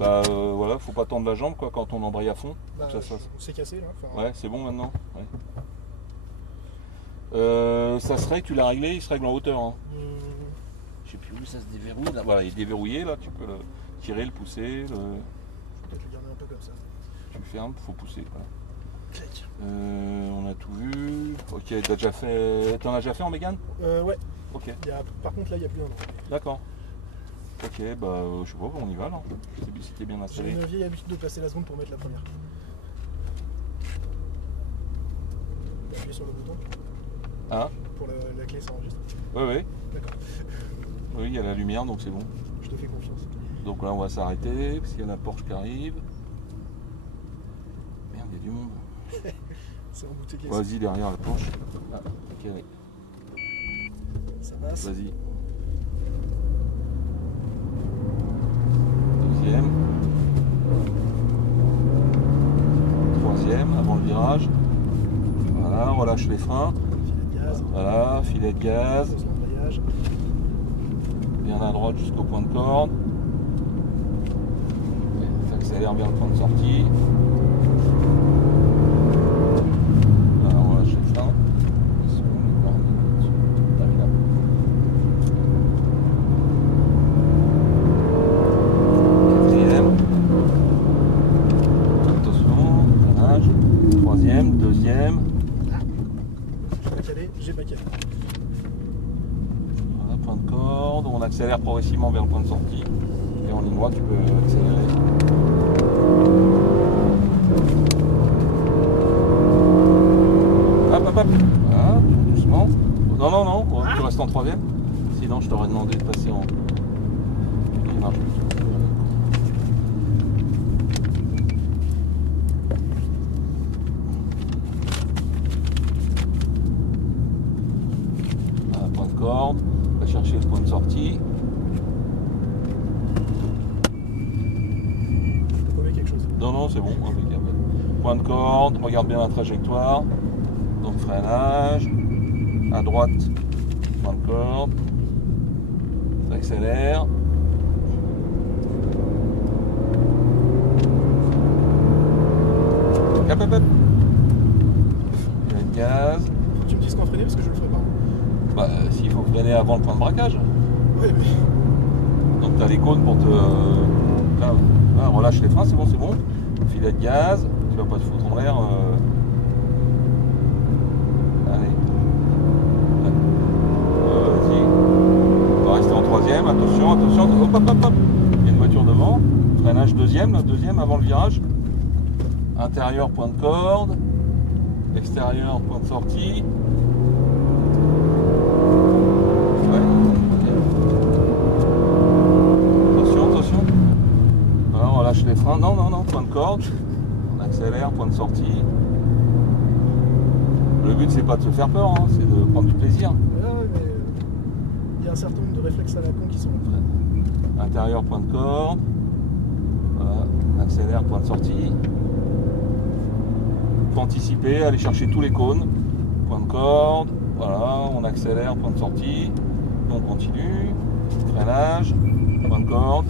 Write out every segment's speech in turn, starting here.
Bah voilà, faut pas tendre la jambe quoi quand on embraye à fond. Bah, Ça, ça. c'est cassé là. Enfin, Ouais, c'est bon maintenant. Ouais. Ça se règle, tu l'as réglé, il se règle en hauteur. Hein. Je sais plus où ça se déverrouille. Là. Voilà, il est déverrouillé là, tu peux le tirer, le pousser. Je vais peut-être le garder un peu comme ça. Tu le fermes, faut pousser. Voilà. Clac. On a tout vu. Ok, t'as déjà fait. T'en as déjà fait en Mégane? Ouais. Ok, Par contre là il n'y a plus un an. d'accord. Ok, bah je sais pas, on y va là. Si t'es bien J'ai installé. une vieille habitude de passer la seconde pour mettre la première. Appuyer sur le bouton. Hein? Pour la clé ça enregistre. Ouais. D'accord. Oui, il y a la lumière donc c'est bon. Je te fais confiance. Donc là on va s'arrêter parce qu'il y a la Porsche qui arrive. Merde, il y a du monde. C'est embouteillé. Vas-y derrière la Porsche. Ah, ok, oui. Ça passe. Vas-y. Deuxième. Troisième, avant le virage. Voilà, on relâche les freins. Filet de gaz. Voilà, filet de gaz. Pose l'embrayage. Bien à droite jusqu'au point de corde. T'accélères bien le point de sortie. Voilà, on relâche les freins. Quatrième. Attention, freinage. Troisième, deuxième. J'ai pas calé, j'ai pas calé. Voilà, point de corde. On accélère progressivement vers le point de sortie. Et en ligne droite, tu peux accélérer. Hop. Voilà, doucement. Non, tu restes en troisième. Sinon, je t'aurais demandé de passer en. Il marche plus. Voilà, point de corde. On va chercher le point de sortie. Je peux commer quelque chose. Non, c'est bon, impeccable. Point de corde, regarde bien la trajectoire. Donc freinage. À droite, point de corde. Ça accélère. Hop. Il y a le gaz. Faut que tu me dises quand freiner parce que je le ferai pas. Bah, s'il faut freiner avant le point de braquage. Oui, mais. Donc tu as les cônes pour te. Là, relâche les freins, c'est bon. Filet de gaz, tu vas pas te foutre en l'air. Allez. Vas-y. On va rester en troisième, attention. Hop. Il y a une voiture devant. Freinage deuxième avant le virage. Intérieur, point de corde. Extérieur, point de sortie. Attention. Alors, on relâche les freins. Non, point de corde. On accélère, point de sortie. Le but, c'est pas de se faire peur, hein, c'est de prendre du plaisir. Ouais, mais. Il y a un certain nombre de réflexes à la con qui sont. Intérieur, point de corde. Voilà. On accélère, point de sortie. Faut anticiper, aller chercher tous les cônes. Point de corde. Voilà, on accélère, point de sortie. On continue. Freinage, point de corde.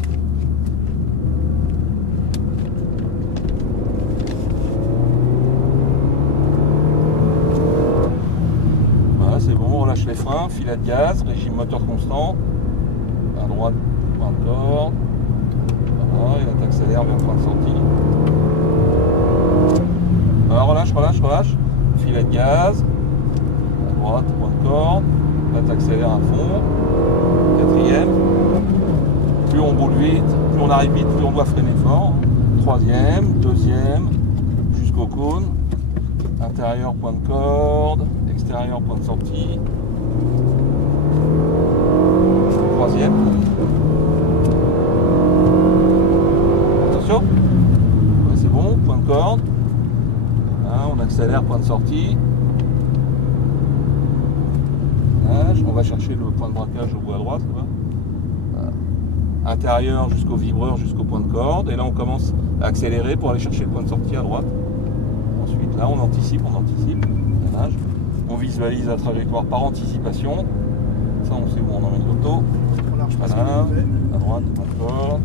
Voilà, c'est bon, on relâche les freins, filet de gaz, régime moteur constant. À droite, point de corde. Voilà, et là t'accélères vers le point de sortie. Alors relâche. Filet de gaz. À droite, point de corde. Là t'accélères à fond. Quatrième. Plus on roule vite, plus on arrive vite, plus on doit freiner fort. Troisième, deuxième, jusqu'au cône. Intérieur, point de corde. Extérieur, point de sortie. Troisième. Attention. Ouais, c'est bon, point de corde. Là, on accélère, point de sortie. On va chercher le point de braquage au bout à droite. Voilà. Intérieur jusqu'au vibreur, jusqu'au point de corde. Et là, on commence à accélérer pour aller chercher le point de sortie à droite. Ensuite, là, on anticipe. On visualise la trajectoire par anticipation. Ça, on sait où on emmène l'auto. Trop large, Voilà. À droite, point de corde.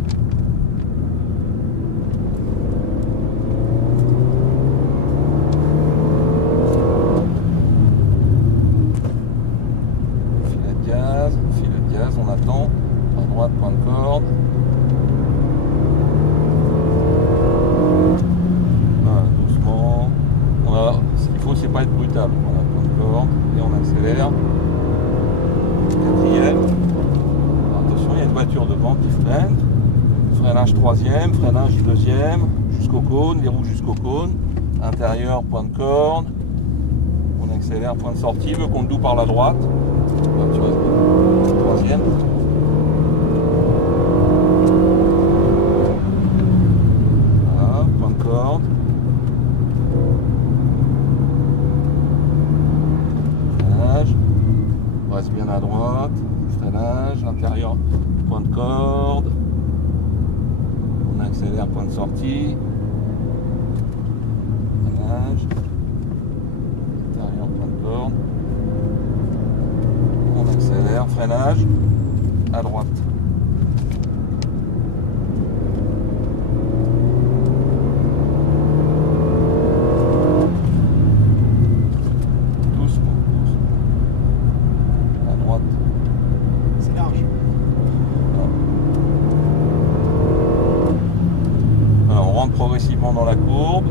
Freinage troisième, freinage deuxième, jusqu'au cône, les roues jusqu'au cône. Intérieur, point de corde. On accélère, point de sortie, veut qu'on le doue par la droite. Troisième. Voilà, point de corde. Freinage. On reste bien à droite. Freinage, intérieur, point de corde. On accélère, point de sortie. Freinage. Intérieur, point de corde. On accélère, freinage, à droite. Doucement, doucement. À droite. C'est large. Alors, on rentre progressivement dans la courbe,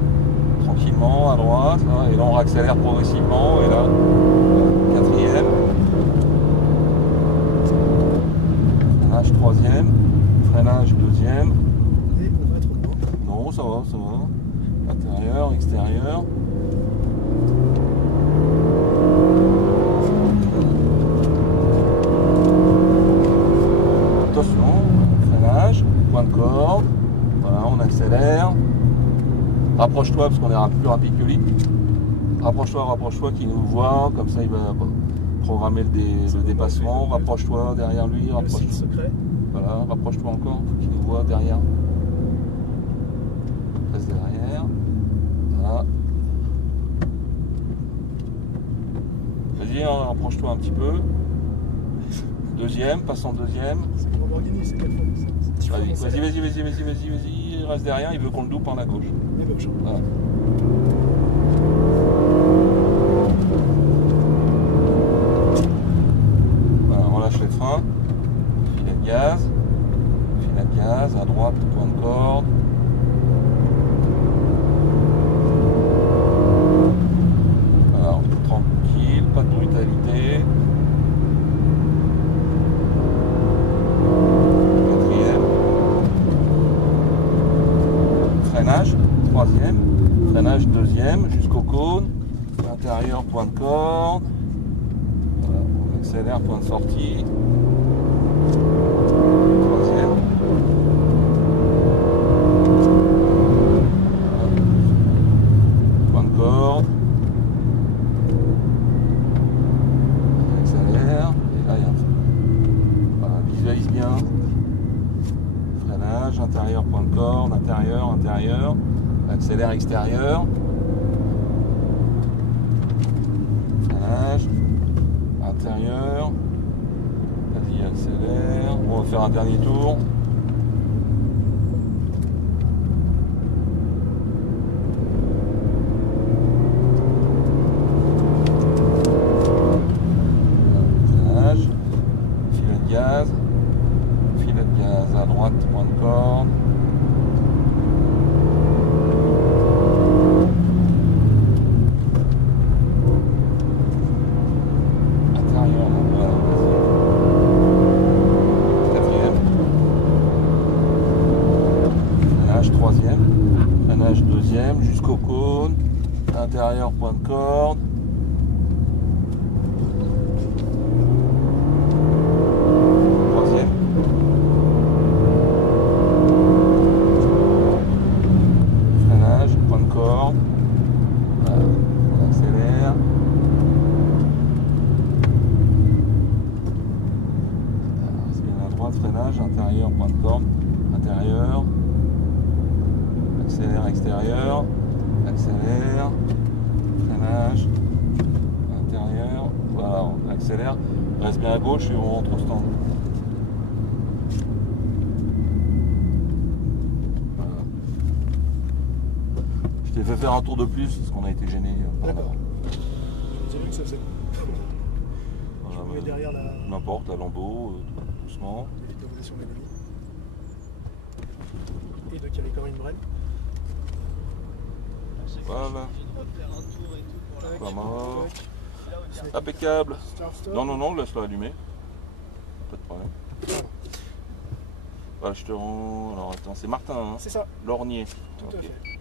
tranquillement, à droite, là, et là on accélère progressivement, et là, quatrième. Freinage troisième, freinage deuxième. Et on va trop loin. Non, ça va, ça va. Intérieur, extérieur. Attention, freinage, point de corde. Voilà, on accélère. Rapproche-toi parce qu'on est plus rapide que lui. Rapproche-toi qu'il nous voit, comme ça il va programmer le dépassement. Rapproche-toi derrière lui, Le site secret. Voilà, rapproche-toi encore, faut qu'il nous voit derrière. Reste derrière. Voilà. Vas-y, rapproche-toi un petit peu. Deuxième, passe en deuxième. C'est une Lamborghini, c'est 4 fois. Vas-y, reste derrière, il veut qu'on le double par la gauche. La gauche. Voilà. Voilà, on lâche les freins. Filet de gaz, à droite, point de corde. Alors, tranquille, pas de brutalité. Freinage, troisième, freinage deuxième, jusqu'au cône, intérieur, point de corde, voilà, on accélère, point de sortie, troisième, voilà. Point de corde, on accélère, et là il y a un frein. Voilà, visualise bien. Freinage, intérieur, point de corde, intérieur, accélère extérieur, freinage, intérieur, vas-y accélère, on va faire un dernier tour. Freinage, filet de gaz à droite, point de corde. Intérieur, voilà, vas-y. Quatrième. Freinage troisième. Freinage deuxième, jusqu'au cône. Intérieur, point de corde. Freinage, intérieur, point de corde, intérieur, accélère, extérieur, accélère, freinage, intérieur, voilà, on accélère, reste bien à gauche et on rentre au stand. Voilà. Je t'ai fait faire un tour de plus parce qu'on a été gêné. D'accord. J'ai vu que ça faisait. Voilà, Je mets derrière la. N'importe, à lambeau, doucement. Sur les limites. Et de caler quand même une brème. Voilà. Pas mort. Impeccable. Non, laisse-la allumer. Pas de problème. Acheteron, alors attends, c'est Martin, hein, C'est ça, Lornier. tout Ok. à fait.